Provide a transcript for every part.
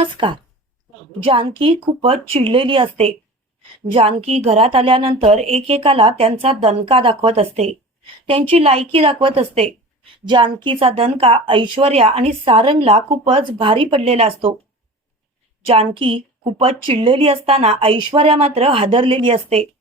नमस्कार. जानकी खूपच चिडलेली असते. जानकी घरात आल्यानंतर एकेकाला त्यांचा दणका दाखवत असते. त्यांची लायकी दाखवत असते. जानकीचा दणका ऐश्वर्या आणि सारंगला खूपच भारी पडलेला असतो. जानकी खूपच चिडलेली असताना ऐश्वर्या मात्र हादरलेली असते.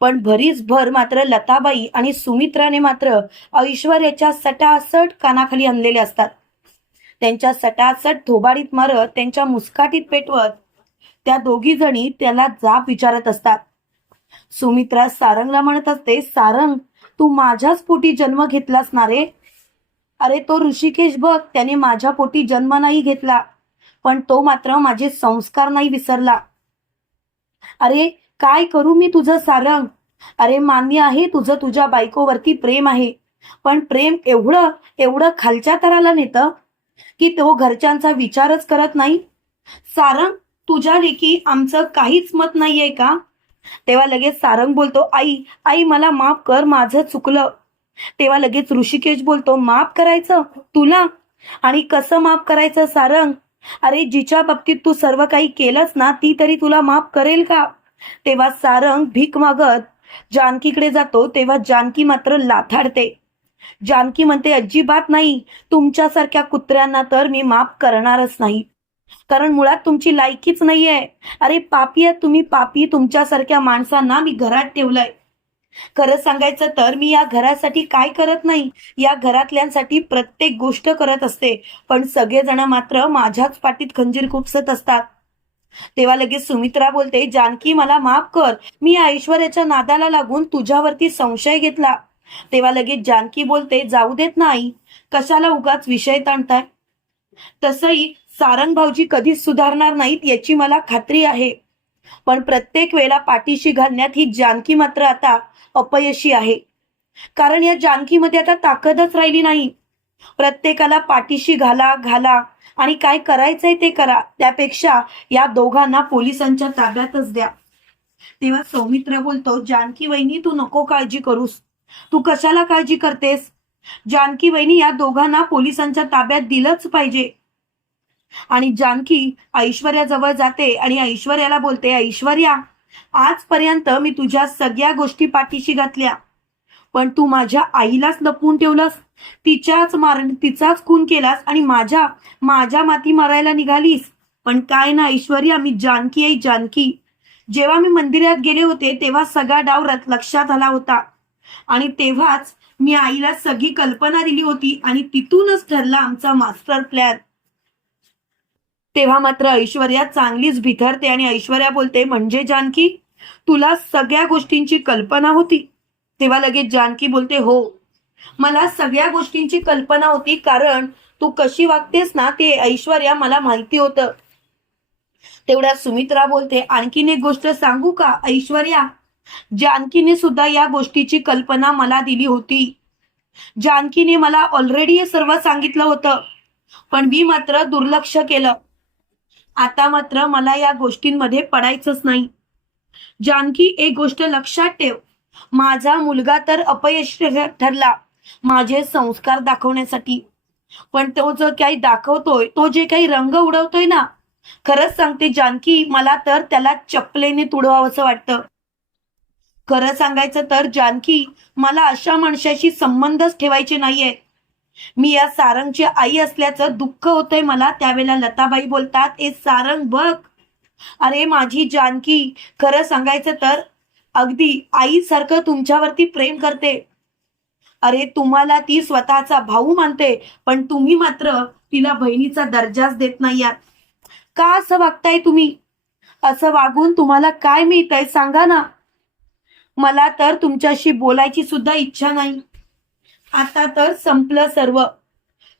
पण भरीच भर मात्र लताबाई आणि सुमित्राने मात्र ऐश्वर्याच्या सटासट कानाखाली आणलेले असतात. त्यांच्या सटासट धोबाडीत मारत त्यांच्या मुस्काटीत पेटवत त्या दोघी जणी त्याला जाब विचारत असतात. सुमित्रा सारंगला म्हणत असते सारंग तू माझ्याच पोटी जन्म घेतलास ना रे? अरे तो ऋषिकेश बघ त्याने माझ्या पोटी जन्म नाही घेतला पण तो मात्र माझे संस्कार नाही विसरला. अरे काय करू मी तुझं सारंग? अरे मान्य आहे तुझं तुझ्या बायकोवरती प्रेम आहे पण प्रेम एवढं एवढं खालच्या तराला नेतं की तो घरच्यांचा विचारच करत नाही? सारंग तुझ्या लेखी आमचं काहीच मत नाहीये का? तेव्हा लगेच सारंग बोलतो आई आई मला माफ कर माझं चुकलं. तेव्हा लगेच ऋषिकेश बोलतो माफ करायचं? तुला? आणि कसं माफ करायचं सारंग? अरे जिच्या बाबतीत तू सर्व काही केलंस ना ती तरी तुला माफ करेल का? तेव्हा सारंग भीक मागत जानकीकडे जातो तेव्हा जानकी मात्र लाथाडते. जानकी म्हणते अजिबात नाही. तुमच्यासारख्या कुत्र्यांना तर मी माफ करणारच नाही. कारण मुळात तुमची लायकीच नाहीये. अरे पापी आहे तुम्ही पापी. तुमच्यासारख्या माणसांना मी घरात ठेवलंय. खरं सांगायचं तर मी या घरासाठी काय करत नाही? या घरातल्यांसाठी प्रत्येक गोष्ट करत असते. पण सगळेजण मात्र माझ्याच पाठीत खंजीर खुपसत असतात. तेव्हा लगेच सुमित्रा बोलते जानकी मला माफ कर. मी ऐश्वर्याच्या नादाला लागून तुझ्यावरती संशय घेतला. तेव्हा लगेच जानकी बोलते जाऊ देत नाही. कशाला उगाच विषय ताणताय? तसही सारंग भाऊजी कधीच सुधारणार नाहीत याची मला खात्री आहे. पण प्रत्येक वेळेला पाठीशी घालण्यात ही जानकी मात्र आता अपयशी आहे. कारण या जानकीमध्ये आता ताकदच राहिली नाही. प्रत्येकाला पाठीशी घाला घाला आणि काय करायचंय ते करा. त्यापेक्षा या दोघांना पोलिसांच्या ताब्यातच द्या. तेव्हा सौमित्र बोलतो जानकी वहिनी तू नको काळजी करूस. तू कशाला काळजी करतेस? जानकी वहिनी या दोघांना पोलिसांच्या ताब्यात दिलंच पाहिजे. आणि जानकी ऐश्वर्याजवळ जाते आणि ऐश्वर्याला बोलते ऐश्वर्या आजपर्यंत मी तुझ्या सगळ्या गोष्टी पाठीशी घातल्या. पण तू माझ्या आईलाच लपवून ठेवलंस. तिच्याच मार तिचाच खून केलास आणि माझ्या माझ्या माती मारायला निघालीस. पण काय ना ऐश्वर्या मी जानकी आई जानकी. जेव्हा मी मंदिरात गेले होते तेव्हा सगळा डाव लक्षात आला होता. आणि तेव्हाच मी आईला सगळी कल्पना दिली होती आणि तिथूनच ठरला आमचा मास्टर प्लॅन. तेव्हा मात्र ऐश्वर्या चांगलीच भिथरते आणि ऐश्वर्या बोलते म्हणजे जानकी तुला सगळ्या गोष्टींची कल्पना होती. तेव्हा लगेच जानकी बोलते हो मला सगळ्या गोष्टींची कल्पना होती कारण तू कशी वागतेस ना ते ऐश्वर्या मला माहिती होतं. तेवढ्या सुमित्रा बोलते आणखीन एक गोष्ट सांगू का ऐश्वर्या? जानकीने सुद्धा या गोष्टीची कल्पना मला दिली होती. जानकीने मला ऑलरेडी हे सर्व सांगितलं होतं. पण मी मात्र दुर्लक्ष केलं. आता मात्र मला या गोष्टींमध्ये पडायचंच नाही. जानकी एक गोष्ट लक्षात ठेव. माझा मुलगा तर अपयश ठरला माझे संस्कार दाखवण्यासाठी. पण तो जो काही दाखवतोय तो जे काही रंग उडवतोय ना खरंच सांगते जानकी मला तर त्याला चपलेने तुडवावंसं वाटतं. खरं सांगायचं तर जानकी मला अशा माणसाशी संबंधच ठेवायचे नाहीये. मी या सारंगची आई असल्याचं दुःख होतंय मला त्यावेळेला लताबाई बोलतात ए सारंग बघ. अरे माझी जानकी खरं सांगायचं तर अगदी आईसारखं तुमच्यावरती प्रेम करते. अरे तुम्हाला ती स्वतःचा भाऊ मानते पण तुम्ही मात्र तिला बहिणीचा दर्जाच देत नाही का असं वागताय तुम्ही? असं वागून तुम्हाला काय मिळतंय सांगा ना. मला तर तुमच्याशी बोलायची सुद्धा इच्छा नाही. आता तर संपलं सर्व.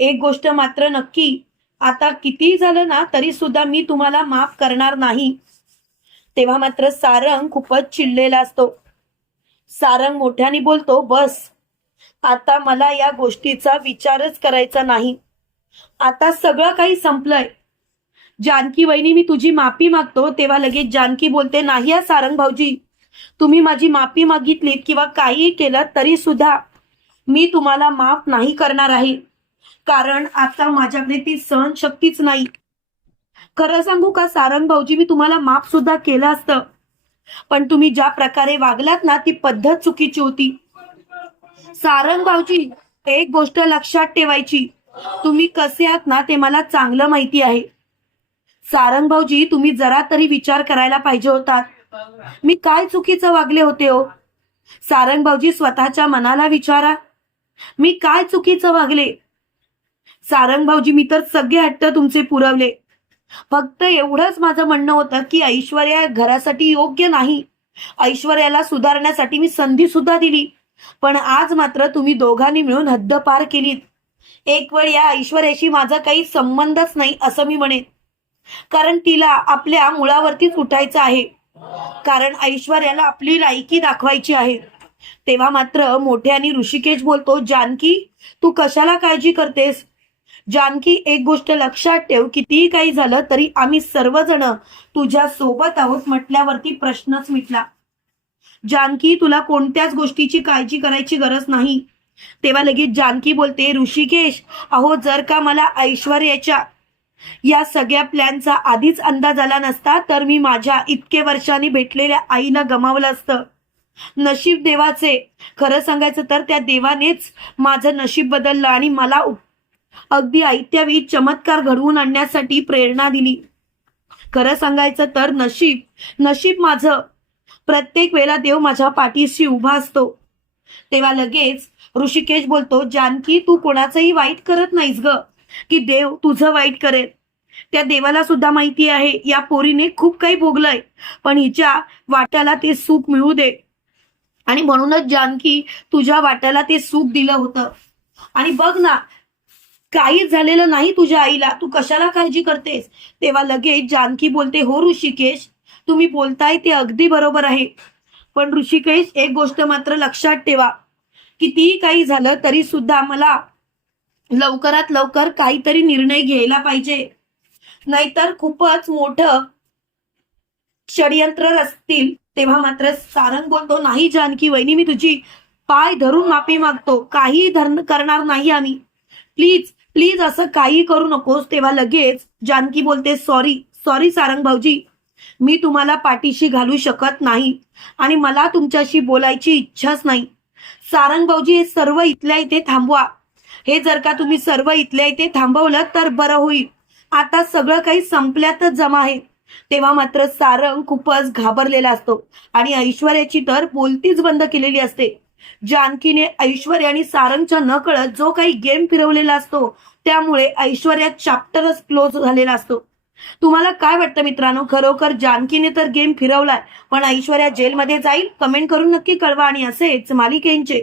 एक गोष्ट मात्र नक्की आता किती झालं ना तरी सुद्धा मी तुम्हाला माफ करणार नाही. तेव्हा मात्र सारंग खूपच चिडलेला असतो. सारंग मोठ्याने बोलतो बस आता मला या गोष्टीचा विचारच करायचा नाही. आता सगळं काही संपलंय. जानकी वहिनी मी तुझी माफी मागतो. तेव्हा लगेच जानकी बोलते नाही या सारंग भाऊजी तुम्ही माझी माफी मागितलीत किंवा काहीही केलं तरी सुद्धा मी तुम्हाला माफ नाही करणार आहे. कारण आता माझ्याकडे ती सहनशक्तीच नाही. खरं सांगू का सारंग भाऊजी मी तुम्हाला माफ सुद्धा केलं असतं. पण तुम्ही ज्या प्रकारे वागलात ना ती पद्धत चुकीची होती. सारंग भाऊजी एक गोष्ट लक्षात ठेवायची. तुम्ही कसे आहात ना ते मला चांगलं माहिती आहे. सारंग भाऊजी तुम्ही जरा तरी विचार करायला पाहिजे होतात. मी काय चुकीचं वागले होते हो? सारंग भाऊजी स्वतःच्या मनाला विचारा. मी काय चुकीचं वागले? सारंग भाऊजी मी तर सगळे हट्ट तुमचे पुरवले. फक्त एवढंच माझं म्हणणं होतं की ऐश्वर्या घरासाठी योग्य नाही. ऐश्वर्याला सुधारण्यासाठी मी संधी सुद्धा दिली. पण आज मात्र तुम्ही दोघांनी मिळून हद्द पार केलीत. एक वेळ या ऐश्वर्याशी माझा काही संबंधच नाही असं मी म्हणेन. कारण तिला आपल्या मुळावरतीच उठायचं आहे. कारण ऐश्वर्याला आपली लायकी दाखवायची आहे. तेव्हा मात्र मोठे आणि ऋषिकेश बोलतो जानकी तू कशाला काळजी करतेस? जानकी एक गोष्ट लक्षात ठेव कितीही काही झालं तरी आम्ही सर्वजण तुझ्या सोबत आहोत म्हटल्यावरती प्रश्नच मिटला. जानकी तुला कोणत्याच गोष्टीची काळजी करायची गरज नाही. तेव्हा लगेच जानकी बोलते ऋषिकेश अहो जर का मला ऐश्वर्याच्या या सगळ्या प्लॅनचा आधीच अंदाज आला नसता तर मी माझ्या इतके वर्षांनी भेटलेल्या आईला गमावलं असतं. नशीब देवाचे. खरं सांगायचं तर त्या देवानेच माझं नशीब बदललं आणि मला अगदी आयत्यावेळी चमत्कार घडवून आणण्यासाठी प्रेरणा दिली. खरं सांगायचं तर नशीब नशीब माझं. प्रत्येक वेळेला देव माझ्या पाठीशी उभा असतो. तेव्हा लगेच ऋषिकेश बोलतो जानकी तू कोणाचंही वाईट करत नाहीस ग. की देव तुझं वाईट करेल. त्या देवाला सुद्धा माहिती आहे या पोरीने खूप काही भोगलंय पण हिच्या वाट्याला ते सुख मिळू दे. आणि म्हणूनच जानकी तुझ्या वाट्याला ते सुख दिलं होतं. आणि बघ ना काहीच झालेलं नाही तुझ्या आईला. तू कशाला काळजी करतेस? तेव्हा लगेच जानकी बोलते हो ऋषिकेश तुम्ही बोलताय ते अगदी बरोबर आहे. पण ऋषिकेश एक गोष्ट मात्र लक्षात ठेवा. कितीही काही झालं तरी सुद्धा मला लवकरात लवकर काहीतरी निर्णय घ्यायला पाहिजे. नाहीतर खूपच मोठं षडयंत्र असतील तेव्हा मात्र सारंग बोलतो नाही जानकी वहिनी मी तुझी पाय धरून माफी मागतो. काही धरण करणार नाही आम्ही. प्लीज प्लीज असं काही करू नकोस. तेव्हा लगेच जानकी बोलते सॉरी सॉरी सारंग भाऊजी. मी तुम्हाला पाठीशी घालू शकत नाही आणि मला तुमच्याशी बोलायची इच्छाच नाही. सारंग भाऊजी हे सर्व इथल्या इथे थांबवा. हे जर का तुम्ही सर्व इथल्या इथे थांबवलं तर बरं होईल. आता सगळं काही संपल्यातच जमा आहे. तेव्हा मात्र सारंग खूपच घाबरलेला असतो आणि ऐश्वर्याची तर बोलतीच बंद केलेली असते. जानकीने ऐश्वर्या आणि सारंगच्या नकळत जो काही गेम फिरवलेला असतो त्यामुळे ऐश्वर्या चॅप्टरच क्लोज झालेला असतो. तुम्हाला काय वाटतं मित्रांनो? खरोखर जानकीने तर गेम फिरवलाय पण ऐश्वर्या जेलमध्ये जाईल? कमेंट करून नक्की कळवा आणि असेच मालिकेंचे